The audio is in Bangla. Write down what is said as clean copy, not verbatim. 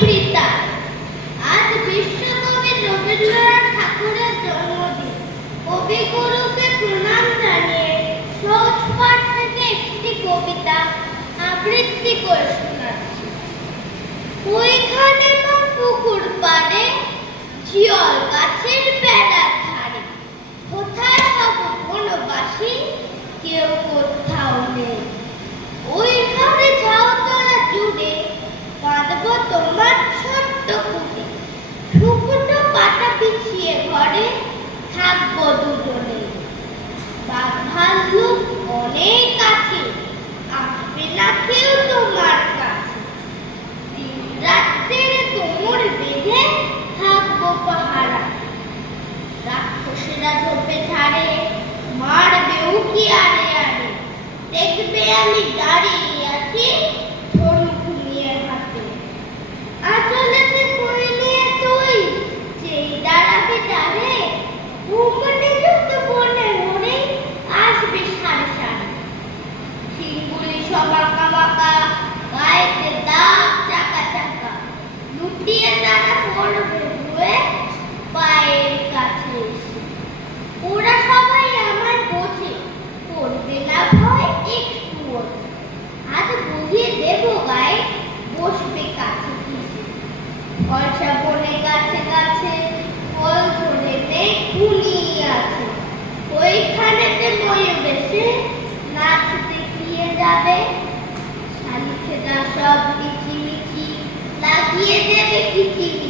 বৃতা। আজ বিশ্বকবি রবীন্দ্রনাথ ঠাকুরের জন্মদিন। কবিগুরুকে প্রণাম জানিয়ে সহজ পাঠ থেকে একটি কবিতা আবৃত্তি করে শোনাচ্ছি। ওইখানে না পুকুর পাড়ে, শিয়াল গাছের বেড়ার ধারে, কোথায় হব বনবাসী, কেউ কোথাও নেই। ওইখানে ঝাউতলা জুড়ে বাঁধব তোমার ছোট্ট কুটে, শুকনো পাতা বিছিয়ে ঘরে থাকবো দুজনে। বাঘ ভাল্লুক অনেক আছে, আসবে না কেউ তোমার কাছে। দিন রাত্রিরে কোমর বেঁধে থাকবো পাহারা, রাক্ষসেরা ঝোপে ঝাড়ে মারবে উকি আরে আরে। দেখবে আমি দাঁড়িয়ে আছি ধনুক নিয়ে হাতে, আঁচলেতে করে নিয়ে তুই যেই দাঁড়াবে তারে, ঘুমনে যত বনে মনে আসবে সারে সারে। শিংগুলি সব আঁকা বাঁকা, গায়েতে দাগ চাকা চাকা, লুটিয়ে তারা পড়বে ধুয়ে পায়ের কাছে এসে। ওরা সবাই আমার বোঝে, করবে না ভয় একটুও। আজ বুঝিয়ে দেবো গায়ে, বসবে কাছে ঘেঁষে। ফর্সা বনে গাছে গাছে ফল ধরে নেই ঘুমিয়ে আছে। ওইখানেতে ময়ূর বেশে নাচ দেখিয়ে যাবে, শালিখেরা সব কিচিমিচি লাগিয়ে দেবে কিচিমিচি।